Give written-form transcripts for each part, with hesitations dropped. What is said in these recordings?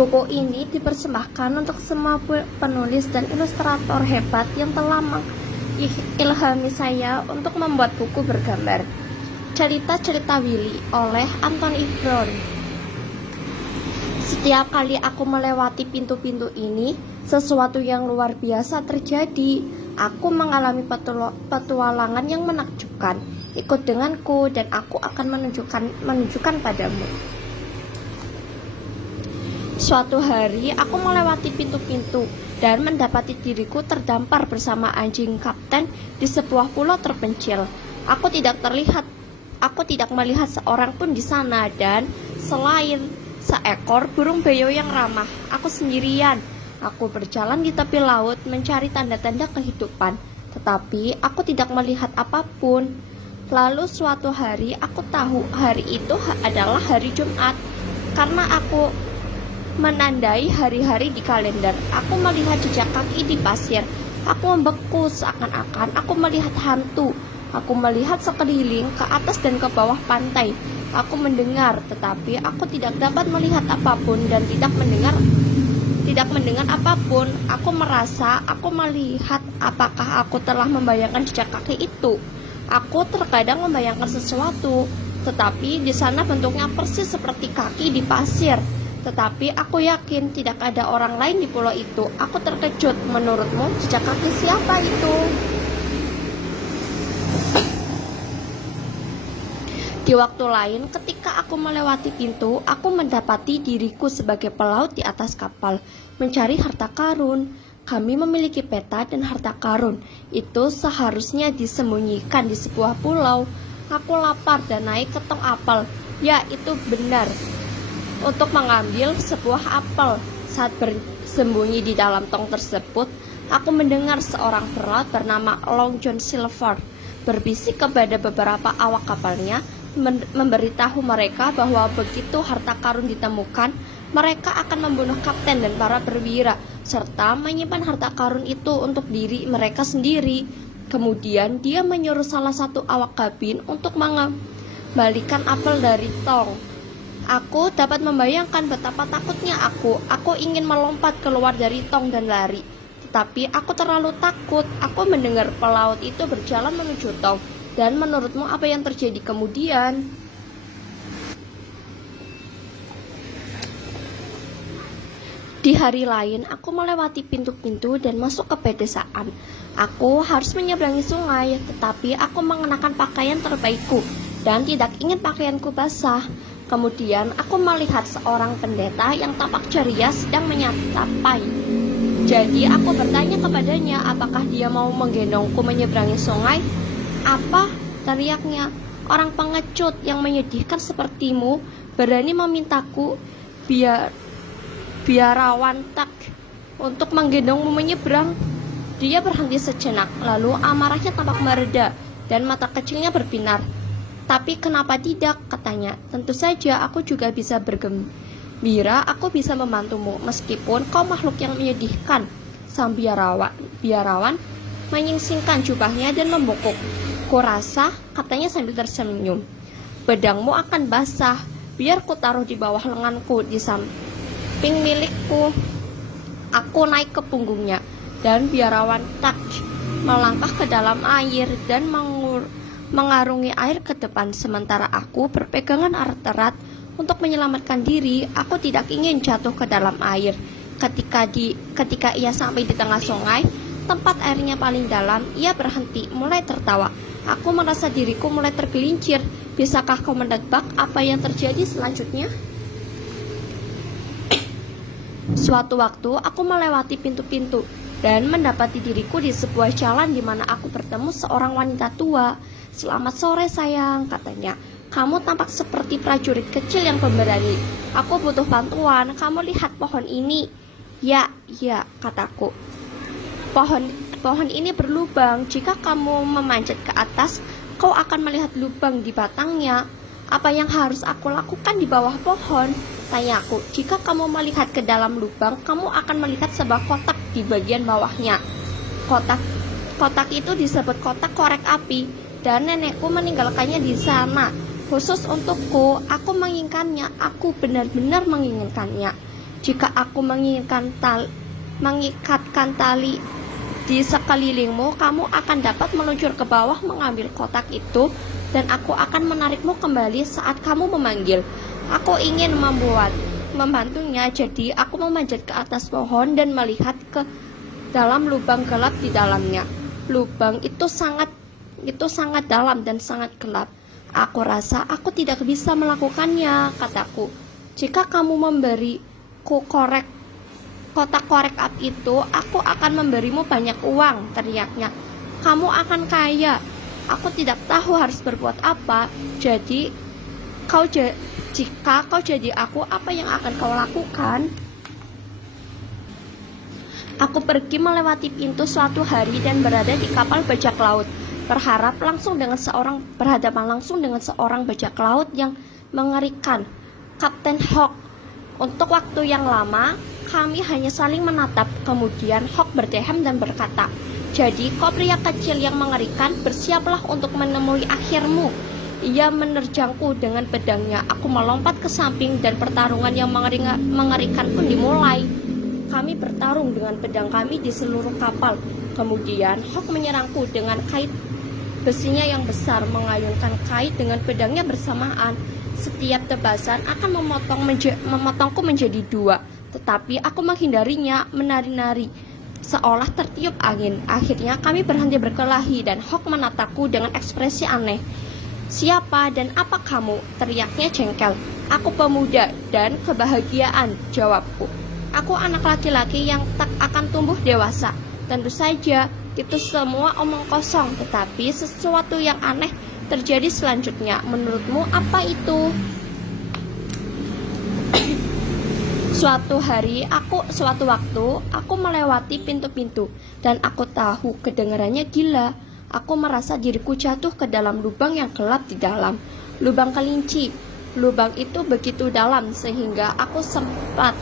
Buku ini dipersembahkan untuk semua penulis dan ilustrator hebat yang telah mengilhami saya untuk membuat buku bergambar. Cerita-cerita Willy oleh Anthony Brown. Setiap kali aku melewati pintu-pintu ini, sesuatu yang luar biasa terjadi. Aku mengalami petualangan yang menakjubkan. Ikut denganku dan aku akan menunjukkan padamu. Suatu hari aku melewati pintu-pintu dan mendapati diriku terdampar bersama anjing kapten di sebuah pulau terpencil. Aku tidak melihat seorang pun di sana, dan selain seekor burung beo yang ramah, aku sendirian. Aku berjalan di tepi laut mencari tanda-tanda kehidupan, tetapi aku tidak melihat apapun. Lalu suatu hari aku tahu hari itu adalah hari Jumat, karena aku menandai hari-hari di kalender. Aku melihat jejak kaki di pasir. Aku membeku seakan-akan aku melihat hantu. Aku melihat sekeliling ke atas dan ke bawah pantai. Aku mendengar, tetapi aku tidak dapat melihat apapun dan tidak mendengar apapun. Aku merasa aku melihat. Apakah aku telah membayangkan jejak kaki itu? Aku terkadang membayangkan sesuatu, tetapi di sana bentuknya persis seperti kaki di pasir. Tetapi aku yakin tidak ada orang lain di pulau itu. Aku terkejut. Menurutmu jejak kaki siapa itu? Di waktu lain, ketika aku melewati pintu, aku mendapati diriku sebagai pelaut di atas kapal, mencari harta karun. Kami memiliki peta dan harta karun. Itu seharusnya disembunyikan di sebuah pulau. Aku lapar dan naik ke tong apel. Ya, itu benar. Untuk mengambil sebuah apel. Saat bersembunyi di dalam tong tersebut, aku mendengar seorang pelaut bernama Long John Silver berbisik kepada beberapa awak kapalnya, memberitahu mereka bahwa begitu harta karun ditemukan, mereka akan membunuh kapten dan para perwira, serta menyimpan harta karun itu untuk diri mereka sendiri. Kemudian dia menyuruh salah satu awak kabin untuk mengembalikan apel dari tong. Aku dapat membayangkan betapa takutnya aku. Aku ingin melompat keluar dari tong dan lari, tetapi aku terlalu takut. Aku mendengar pelaut itu berjalan menuju tong. Dan menurutmu apa yang terjadi kemudian? Di hari lain, aku melewati pintu-pintu dan masuk ke pedesaan. Aku harus menyeberangi sungai, tetapi aku mengenakan pakaian terbaikku dan tidak ingin pakaianku basah. Kemudian aku melihat seorang pendeta yang tampak ceria sedang menyapai. Jadi aku bertanya kepadanya apakah dia mau menggendongku menyeberangi sungai. Apa? Teriaknya. Orang pengecut yang menyedihkan sepertimu berani memintaku biarawan tak untuk menggendongmu menyeberang. Dia berhenti sejenak, lalu amarahnya tampak mereda dan mata kecilnya berbinar. Tapi kenapa tidak? Katanya. Tentu saja aku juga bisa bergembira. Aku bisa membantumu meskipun kau makhluk yang menyedihkan. Sang biarawan menyingsingkan jubahnya dan membungkuk. Kurasa, katanya sambil tersenyum, pedangmu akan basah. Biar ku taruh di bawah lenganku di samping milikku. Aku naik ke punggungnya, dan biarawan tak melangkah ke dalam air dan mengarungi air ke depan, sementara aku berpegangan erat-erat untuk menyelamatkan diri. Aku tidak ingin jatuh ke dalam air. Ketika ia sampai di tengah sungai, tempat airnya paling dalam, ia berhenti, mulai tertawa. Aku merasa diriku mulai tergelincir. Bisakah kau menebak apa yang terjadi selanjutnya? Suatu waktu aku melewati pintu-pintu dan mendapati diriku di sebuah jalan di mana aku bertemu seorang wanita tua. Selamat sore sayang, katanya. Kamu tampak seperti prajurit kecil yang pemberani. Aku butuh bantuan. Kamu lihat pohon ini? Ya, kataku. Pohon ini berlubang. Jika kamu memanjat ke atas, kau akan melihat lubang di batangnya. Apa yang harus aku lakukan di bawah pohon? Tanyaku. Jika kamu melihat ke dalam lubang, kamu akan melihat sebuah kotak di bagian bawahnya. Kotak itu disebut kotak korek api, dan nenekku meninggalkannya di sana khusus untukku. Aku menginginkannya. Aku benar-benar menginginkannya. Jika aku mengikatkan tali di sekelilingmu, kamu akan dapat meluncur ke bawah mengambil kotak itu, dan aku akan menarikmu kembali saat kamu memanggil. Aku ingin membantunya, jadi aku memanjat ke atas pohon dan melihat ke dalam lubang gelap di dalamnya. Lubang itu sangat dalam dan sangat gelap. Aku rasa aku tidak bisa melakukannya, kataku. Jika kamu memberiku kotak korek api itu, aku akan memberimu banyak uang, teriaknya. Kamu akan kaya. Aku tidak tahu harus berbuat apa. Jika kau jadi aku, apa yang akan kau lakukan? Aku pergi melewati pintu suatu hari dan berada di kapal bajak laut, berhadapan langsung dengan seorang bajak laut yang mengerikan, Kapten Hawk. Untuk waktu yang lama, kami hanya saling menatap. Kemudian Hawk berdehem dan berkata, "Jadi kau pria kecil yang mengerikan, bersiaplah untuk menemui akhirmu." Ia menerjangku dengan pedangnya. Aku melompat ke samping dan pertarungan yang mengerikan pun dimulai. Kami bertarung dengan pedang kami di seluruh kapal. Kemudian Hawk menyerangku dengan kait besinya yang besar, mengayunkan kait dengan pedangnya bersamaan. Setiap tebasan akan memotongku menjadi dua, tetapi aku menghindarinya, menari-nari seolah tertiup angin. Akhirnya kami berhenti berkelahi dan Hawk menatapku dengan ekspresi aneh. "Siapa dan apa kamu?" teriaknya jengkel. "Aku pemuda dan kebahagiaan," jawabku. "Aku anak laki-laki yang tak akan tumbuh dewasa." Tentu saja, itu semua omong kosong, tetapi sesuatu yang aneh terjadi selanjutnya. Menurutmu apa itu? Suatu waktu, aku melewati pintu-pintu, dan aku tahu kedengarannya gila. Aku merasa diriku jatuh ke dalam lubang yang gelap di dalam. Lubang kelinci. Lubang itu begitu dalam sehingga aku sempat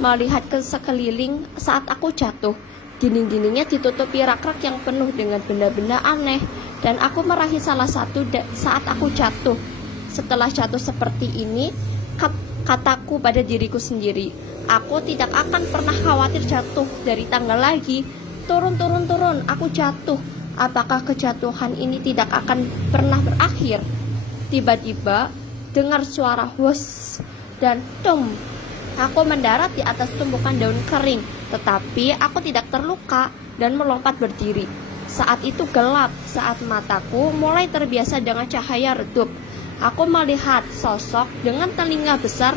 melihat ke sekeliling saat aku jatuh. Dinding-dindingnya ditutupi rak-rak yang penuh dengan benda-benda aneh, dan aku meraih salah satu saat aku jatuh. Setelah jatuh seperti ini, kataku pada diriku sendiri, aku tidak akan pernah khawatir jatuh dari tangga lagi. Turun, aku jatuh. Apakah kejatuhan ini tidak akan pernah berakhir? Tiba-tiba dengar suara hush dan tum. Aku mendarat di atas tumpukan daun kering, tetapi aku tidak terluka dan melompat berdiri. Saat itu gelap, saat mataku mulai terbiasa dengan cahaya redup. Aku melihat sosok dengan telinga besar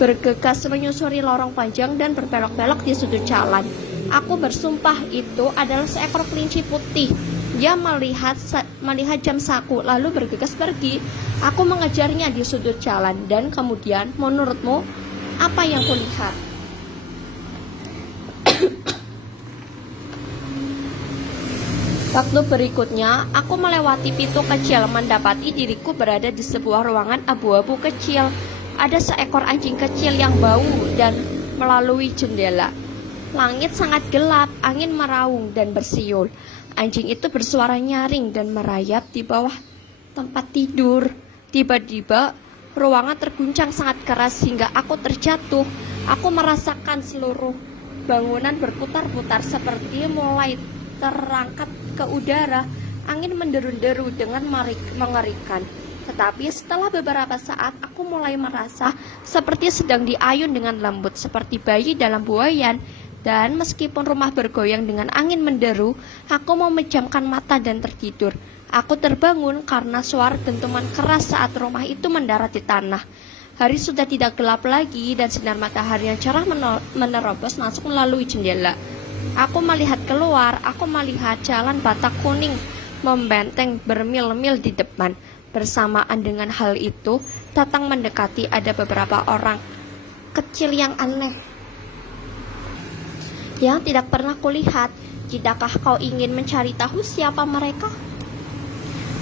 bergegas menyusuri lorong panjang dan berbelok-belok di sudut jalan. Aku bersumpah itu adalah seekor kelinci putih. Dia melihat jam saku lalu bergegas pergi. Aku mengejarnya di sudut jalan, dan kemudian, menurutmu apa yang kulihat? Waktu berikutnya, aku melewati pintu kecil, mendapati diriku berada di sebuah ruangan abu-abu kecil. Ada seekor anjing kecil yang bau dan melalui jendela. Langit sangat gelap, angin meraung dan bersiul. Anjing itu bersuara nyaring dan merayap di bawah tempat tidur. Tiba-tiba, ruangan terguncang sangat keras hingga aku terjatuh. Aku merasakan seluruh bangunan berputar-putar seperti mulai terangkat ke udara. Angin menderu-deru dengan mengerikan. Tetapi setelah beberapa saat, aku mulai merasa seperti sedang diayun dengan lembut, seperti bayi dalam buayan. Dan meskipun rumah bergoyang dengan angin menderu, aku memejamkan mata dan tertidur. Aku terbangun karena suara dentuman keras saat rumah itu mendarat di tanah. Hari sudah tidak gelap lagi dan sinar matahari yang cerah menerobos masuk melalui jendela. Aku melihat keluar, aku melihat jalan bata kuning membenteng bermil-mil di depan. Bersamaan dengan hal itu, datang mendekati ada beberapa orang kecil yang aneh yang tidak pernah kulihat. Tidakkah kau ingin mencari tahu siapa mereka?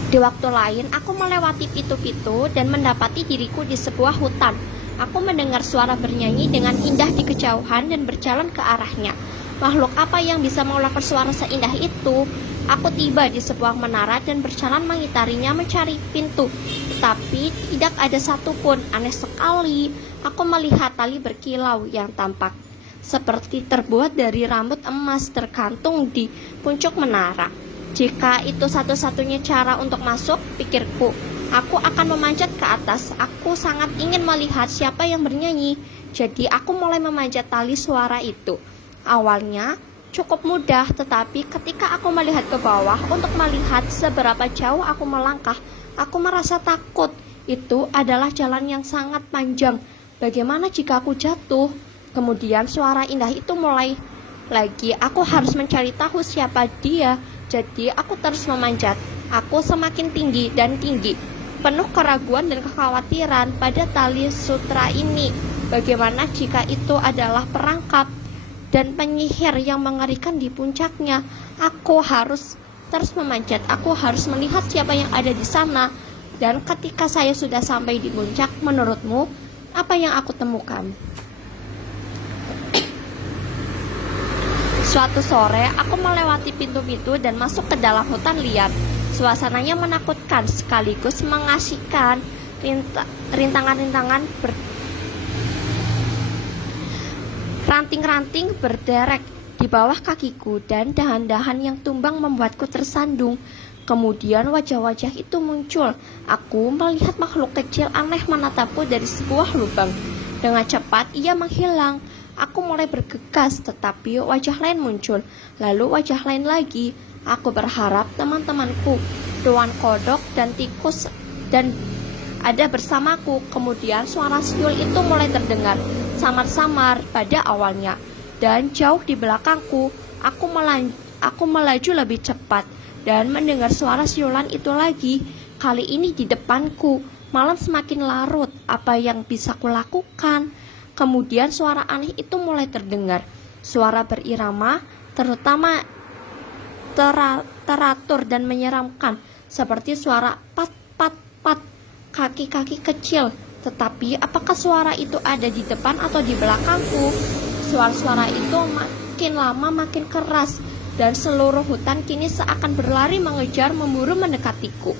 Di waktu lain, aku melewati pintu-pintu dan mendapati diriku di sebuah hutan. Aku mendengar suara bernyanyi dengan indah di kejauhan dan berjalan ke arahnya. Makhluk apa yang bisa mengeluarkan suara seindah itu? Aku tiba di sebuah menara dan berjalan mengitarinya mencari pintu. tetapi tidak ada satupun. Aneh sekali, aku melihat tali berkilau yang tampak seperti terbuat dari rambut emas tergantung di puncak menara. Jika itu satu-satunya cara untuk masuk, pikirku, aku akan memanjat ke atas. Aku sangat ingin melihat siapa yang bernyanyi. Jadi aku mulai memanjat tali suara itu. Awalnya cukup mudah, tetapi ketika aku melihat ke bawah untuk melihat seberapa jauh aku melangkah, aku merasa takut. Itu adalah jalan yang sangat panjang. Bagaimana jika aku jatuh? Kemudian suara indah itu mulai lagi. Aku harus mencari tahu siapa dia. Jadi aku terus memanjat. Aku semakin tinggi dan tinggi, penuh keraguan dan kekhawatiran pada tali sutra ini. Bagaimana jika itu adalah perangkap dan penyihir yang mengerikan di puncaknya? Aku harus terus memanjat. Aku harus melihat siapa yang ada di sana. Dan ketika saya sudah sampai di puncak, menurutmu apa yang aku temukan? Suatu sore, aku melewati pintu-pintu dan masuk ke dalam hutan liar. Suasananya menakutkan sekaligus mengasihkan. Ranting-ranting berderek di bawah kakiku dan dahan-dahan yang tumbang membuatku tersandung. Kemudian wajah-wajah itu muncul. Aku melihat makhluk kecil aneh menatapku dari sebuah lubang. Dengan cepat ia menghilang. Aku mulai bergegas, tetapi wajah lain muncul. Lalu wajah lain lagi. Aku berharap teman-temanku, Tuan Kodok dan Tikus dan ada bersamaku. Kemudian suara siul itu mulai terdengar samar-samar pada awalnya. Dan jauh di belakangku, aku melaju lebih cepat dan mendengar suara siulan itu lagi. Kali ini di depanku. Malam semakin larut. Apa yang bisa kulakukan? Kemudian suara aneh itu mulai terdengar. Suara berirama, terutama teratur dan menyeramkan, seperti suara pat-pat-pat kaki-kaki kecil. Tetapi apakah suara itu ada di depan atau di belakangku? Suara-suara itu makin lama makin keras, dan seluruh hutan kini seakan berlari mengejar, memburu mendekatiku.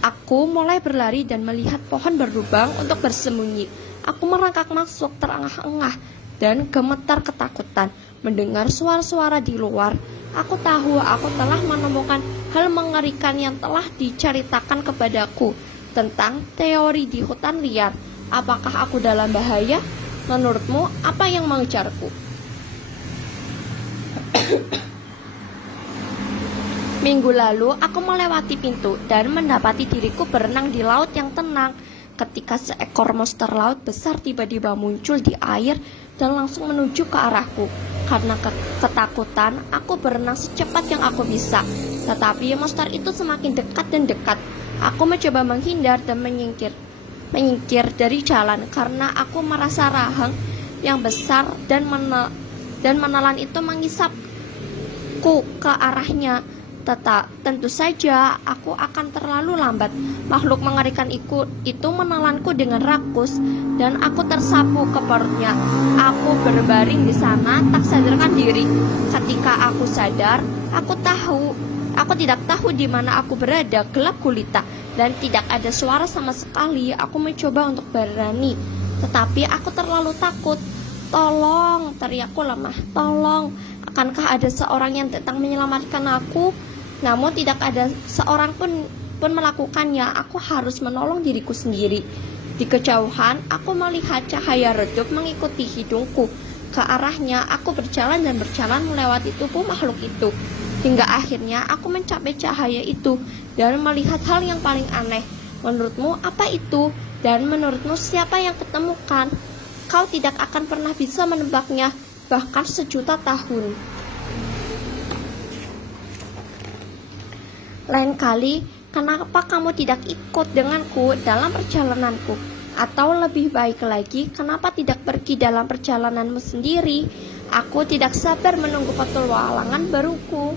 Aku mulai berlari dan melihat pohon berlubang untuk bersembunyi. Aku merangkak masuk terengah-engah dan gemetar ketakutan mendengar suara-suara di luar. Aku tahu aku telah menemukan hal mengerikan yang telah diceritakan kepadaku tentang teori di hutan liar. Apakah aku dalam bahaya? Menurutmu apa yang mengejarku? Minggu lalu aku melewati pintu dan mendapati diriku berenang di laut yang tenang. Ketika seekor monster laut besar tiba-tiba muncul di air dan langsung menuju ke arahku. Karena ketakutan, aku berenang secepat yang aku bisa. Tetapi monster itu semakin dekat dan dekat. Aku mencoba menghindar dan menyingkir dari jalan karena aku merasa rahang yang besar dan menelan itu mengisapku ke arahnya. Tentu saja aku akan terlalu lambat. Makhluk mengerikan itu menelanku dengan rakus dan aku tersapu ke perutnya. Aku berbaring di sana tak sadarkan diri. Ketika aku sadar, aku tidak tahu di mana aku berada. Gelap gulita dan tidak ada suara sama sekali. Aku mencoba untuk berani, tetapi aku terlalu takut. Tolong, teriakku lemah. Tolong, akankah ada seorang yang datang menyelamatkan aku? Namun tidak ada seorang pun melakukannya. Aku harus menolong diriku sendiri. Di kejauhan, aku melihat cahaya redup mengikuti hidungku. Ke arahnya, aku berjalan dan berjalan melewati tubuh makhluk itu. Hingga akhirnya aku mencapai cahaya itu dan melihat hal yang paling aneh. Menurutmu apa itu? Dan menurutmu siapa yang kutemukan? Kau tidak akan pernah bisa menebaknya, bahkan sejuta tahun. Lain kali, kenapa kamu tidak ikut denganku dalam perjalananku? Atau lebih baik lagi, kenapa tidak pergi dalam perjalananmu sendiri? Aku tidak sabar menunggu petualangan baruku.